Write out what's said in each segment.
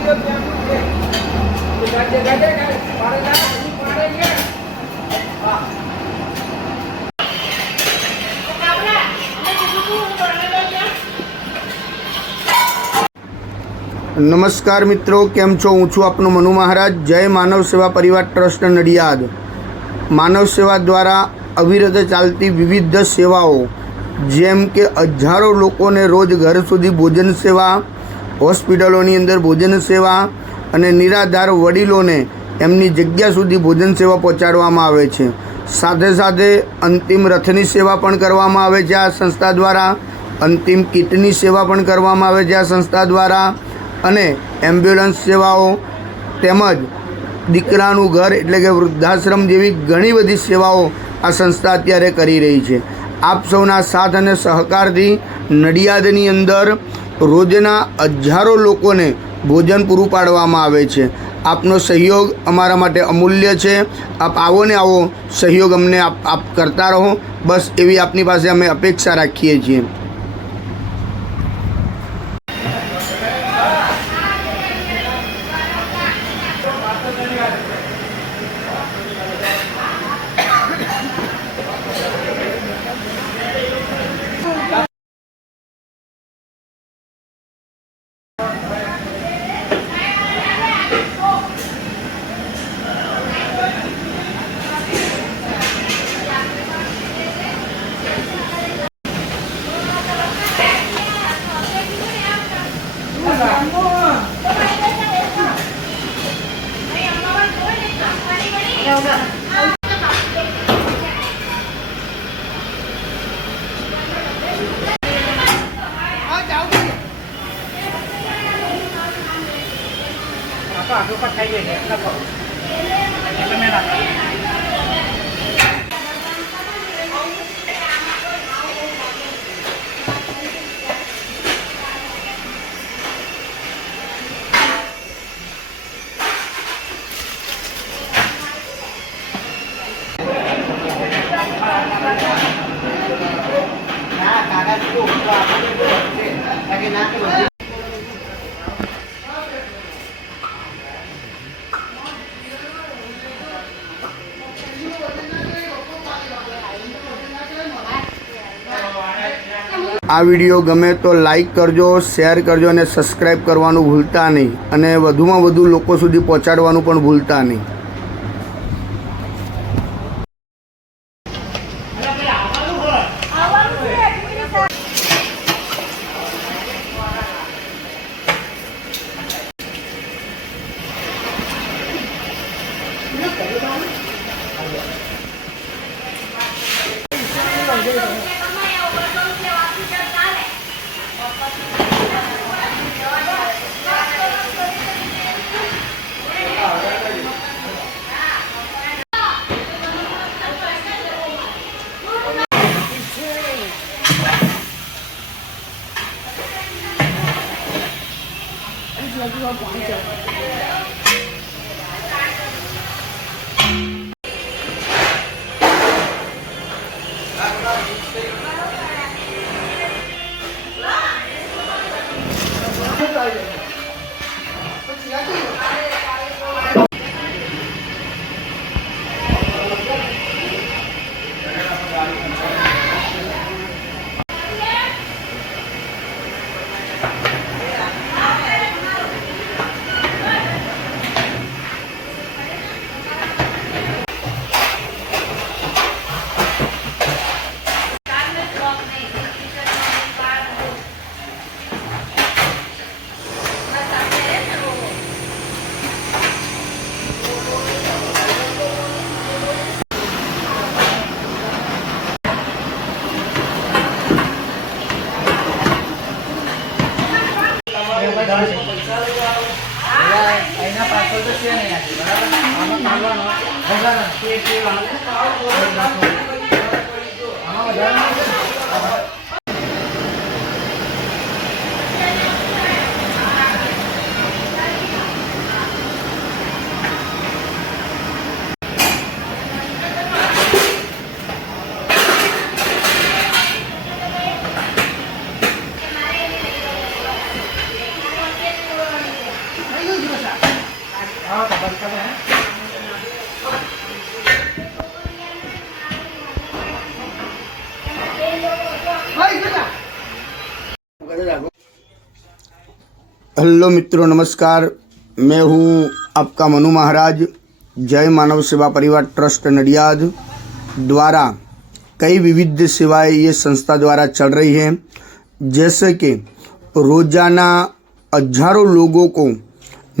નમસ્કાર મિત્રો, કેમ છો? હું છું આપનો મનુ મહારાજ. જય માનવ સેવા પરિવાર ટ્રસ્ટ નડિયાદ. માનવ સેવા દ્વારા અવિરત ચાલતી વિવિધ સેવાઓ, જેમ કે હજારો લોકોને રોજ ઘર સુધી ભોજન સેવા, હોસ્પિટલોની અંદર ભોજન સેવા અને નિરાધાર વડીલોને એમની જગ્યા સુધી ભોજન સેવા પહોંચાડવામાં આવે છે. સાથે સાથે અંતિમ રથની સેવા પણ કરવામાં આવે છે આ સંસ્થા દ્વારા. અંતિમ કીટની સેવા પણ કરવામાં આવે છે આ સંસ્થા દ્વારા. અને એમ્બ્યુલન્સ સેવાઓ તેમજ દીકરાનું ઘર એટલે કે વૃદ્ધાશ્રમ જેવી ઘણી બધી સેવાઓ આ સંસ્થા અત્યારે કરી રહી છે. આપ સૌના સાથ અને સહકારથી નડિયાદની અંદર રોજના હજારો લોકોને ભોજન પૂરું પાડવામાં આવે છે. આપનો સહયોગ અમારા માટે અમૂલ્ય છે. આપ આવો ને આવો સહયોગ અમને આપ કરતા રહો, બસ એવી આપની પાસે અમે અપેક્ષા રાખીએ છીએ. આ વિડીયો ગમે તો લાઈક કરજો, શેર કરજો અને સબસ્ક્રાઈબ કરવાનું ભૂલતા નહીં. અને વધુમાં વધુ લોકો સુધી પહોંચાડવાનું પણ ભૂલતા નહીં. हेलो मित्रों, नमस्कार। मैं हूँ आपका मनु महाराज। जय मानव सेवा परिवार ट्रस्ट नडियाद द्वारा कई विविध सेवाएं ये संस्था द्वारा चल रही हैं, जैसे कि रोजाना हजारों लोगों को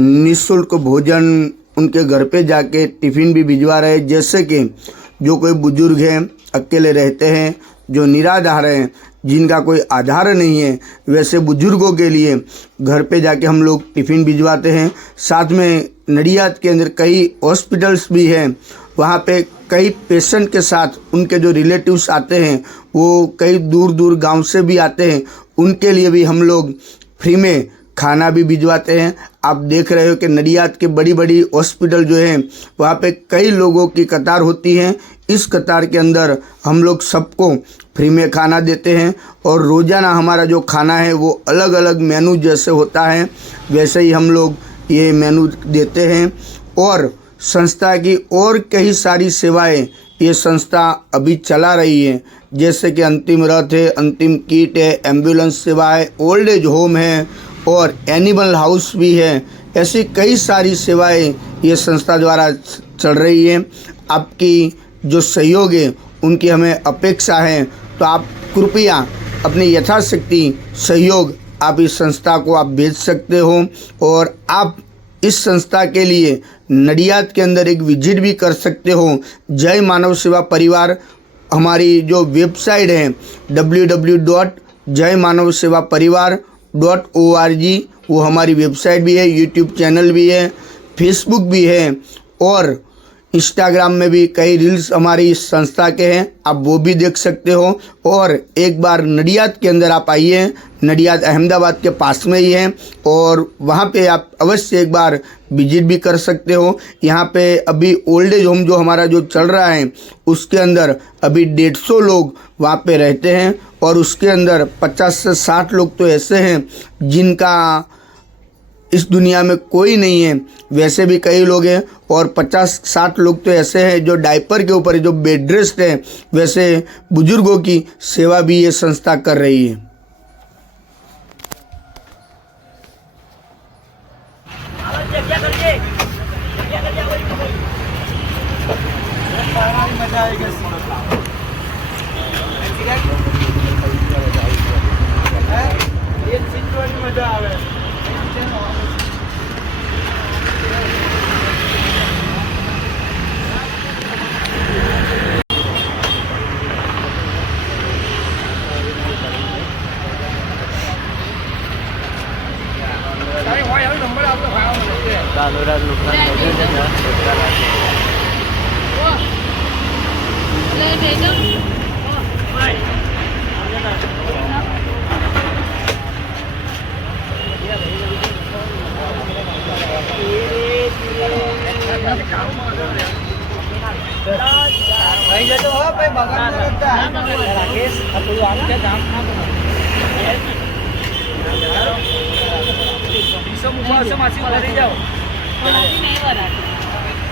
निःशुल्क भोजन उनके घर पे जाके टिफ़िन भी भिजवा रहे हैं। जैसे कि जो कोई बुजुर्ग हैं, अकेले रहते हैं, जो निराधार हैं, जिनका कोई आधार नहीं है, वैसे बुजुर्गों के लिए घर पे जाके हम लोग टिफ़िन भिजवाते हैं। साथ में नडियाद के अंदर कई हॉस्पिटल्स भी हैं, वहाँ पे कई पेशेंट के साथ उनके जो रिलेटिव्स आते हैं, वो कई दूर दूर गांव से भी आते हैं, उनके लिए भी हम लोग फ्री में खाना भी भिजवाते हैं। आप देख रहे हो कि नडियाद के बड़ी बड़ी हॉस्पिटल जो है, वहाँ पे कई लोगों की कतार होती है। इस कतार के अंदर हम लोग सबको फ्री में खाना देते हैं और रोज़ाना हमारा जो खाना है वो अलग अलग मेनू जैसे होता है, वैसे ही हम लोग ये मेनू देते हैं। और संस्था की और कई सारी सेवाएं ये संस्था अभी चला रही है, जैसे कि अंतिम रथ है, अंतिम किट है, एम्बुलेंस सेवा है, ओल्ड एज होम है और एनिमल हाउस भी है। ऐसी कई सारी सेवाएं ये संस्था द्वारा चल रही है। आपकी जो सहयोग है उनकी हमें अपेक्षा है, तो आप कृपया अपनी यथाशक्ति सहयोग आप इस संस्था को आप भेज सकते हो। और आप इस संस्था के लिए नडियाद के अंदर एक विजिट भी कर सकते हो। जय मानव सेवा परिवार हमारी जो वेबसाइट है www.jaymanavsevaparivar.org, वो हमारी वेबसाइट भी है, यूट्यूब चैनल भी है, फेसबुक भी है और इंस्टाग्राम में भी कई रील्स हमारी इस संस्था के हैं, आप वो भी देख सकते हो। और एक बार नडियाद के अंदर आप आइए, नडियाद अहमदाबाद के पास में ही है और वहाँ पे आप अवश्य एक बार विजिट भी कर सकते हो। यहाँ पे अभी ओल्ड एज होम जो हमारा जो चल रहा है, उसके अंदर अभी 150 लोग वहाँ पे रहते हैं और उसके अंदर 50 से 60 लोग तो ऐसे हैं जिनका इस दुनिया में कोई नहीं है, वैसे भी कई लोग हैं। और 50-60 लोग तो ऐसे हैं जो डायपर के ऊपर जो बेड रेस्ट है, वैसे बुजुर्गों की सेवा भी ये संस्था कर रही है।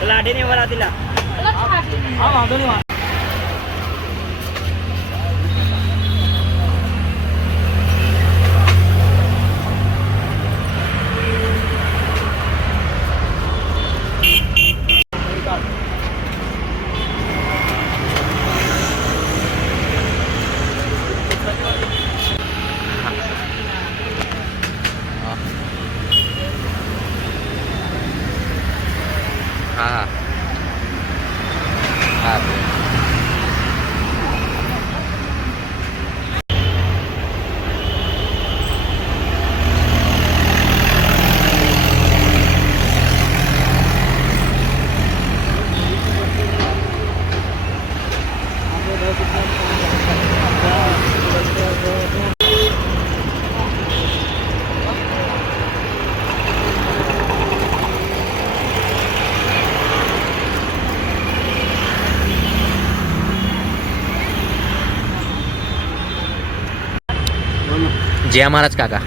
लाठी नहीं भरा दिला हाँ वांधो नहीं हाँ हाँ जय महाराज काका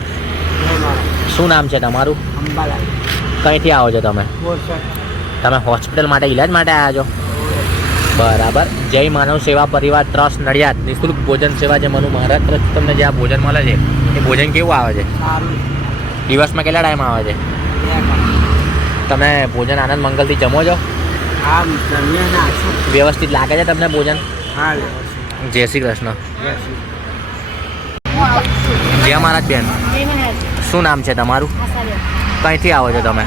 શું નામ છે તમારું? અંબાલાલ કઈથી આવો છો તમે? બોરસદ. તમે હોસ્પિટલ માટે ઈલાજ માટે આવ્યા છો? બરાબર. જય માનવ સેવા પરિવાર ટ્રસ્ટ નડિયાદ નિઃશુલ્ક ભોજન સેવા જે મનુ મહારાજ ટ્રસ્ટ તમને જે આ ભોજન મળે છે એ ભોજન કેવું આવે છે? સારું. દિવસમાં કેટલા ટાઈમ આવે છે? તમે ભોજન આનંદ મંગલથી જમો છો? હા, જમીએ નાખશું. વ્યવસ્થિત લાગે છે તમને ભોજન? હા. જય શ્રી કૃષ્ણ. જય મહારાજ બેન, શું નામ છે તમારું? કઈથી આવો છો તમે?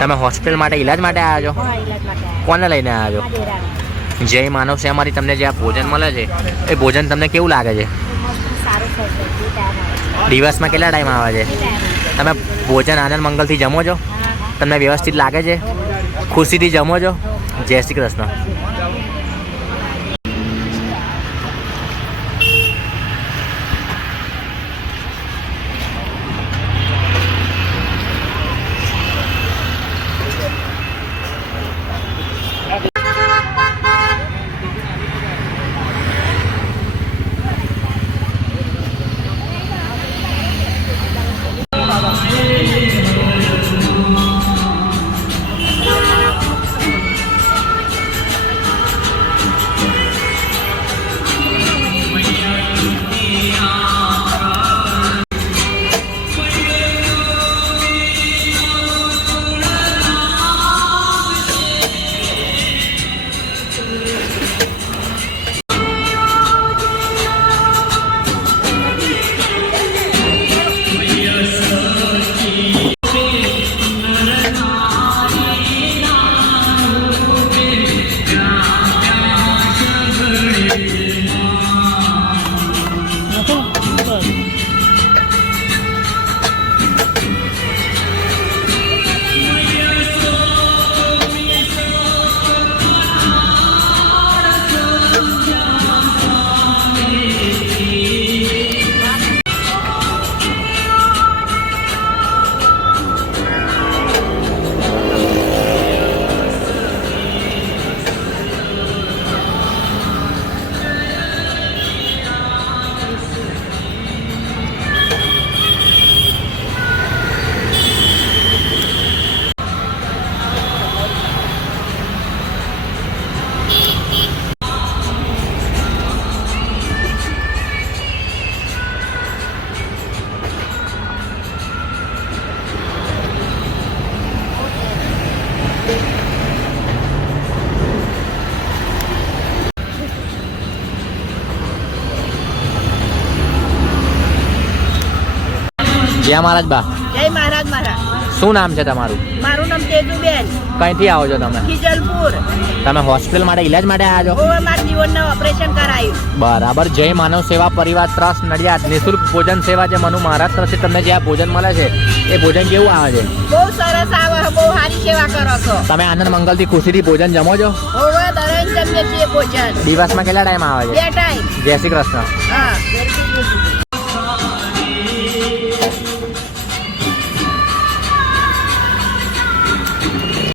તમે હોસ્પિટલ માટે ઈલાજ માટે આવ્યા છો? કોને લઈને આવ્યા છો? જય માનવ સેવામાંથી તમને જે આ ભોજન મળે છે એ ભોજન તમને કેવું લાગે છે? દિવસમાં કેટલા ટાઈમ આવે છે? તમે ભોજન આનંદ મંગલથી જમો છો? તમને વ્યવસ્થિત લાગે છે? ખુશીથી જમો છો? જય શ્રી કૃષ્ણ. જય મહારાજ બા, જય મહારાજ મહારાજ. શું નામ છે તમારું? મારું નામ તેજુબેન, કઈથી આવો છો તમે? ખીજલપુર. તમે હોસ્પિટલ માટે ઈલાજ માટે આવ્યા છો? ઓ મારા જીવનનું ઓપરેશન કરાયું. બરાબર. જય માનવ સેવા પરિવાર ટ્રસ્ટ નડિયાદ નિઃશુલ્ક ભોજન સેવા જે મનુ મહારાજ તરફથી તમને જે આ ભોજન મળે છે એ ભોજન કેવું આવે છે? બહુ સરસ આવે, બહુ સારી સેવા કરો છો. તમે આનંદ મંગલથી ખુશીથી ભોજન જમો છો? ઓવે દરેક જમીએ છીએ ભોજન. દિવસમાં કેટલા ટાઈમ આવે છે? 2 ટાઈમ. જય શ્રી કૃષ્ણ. હા.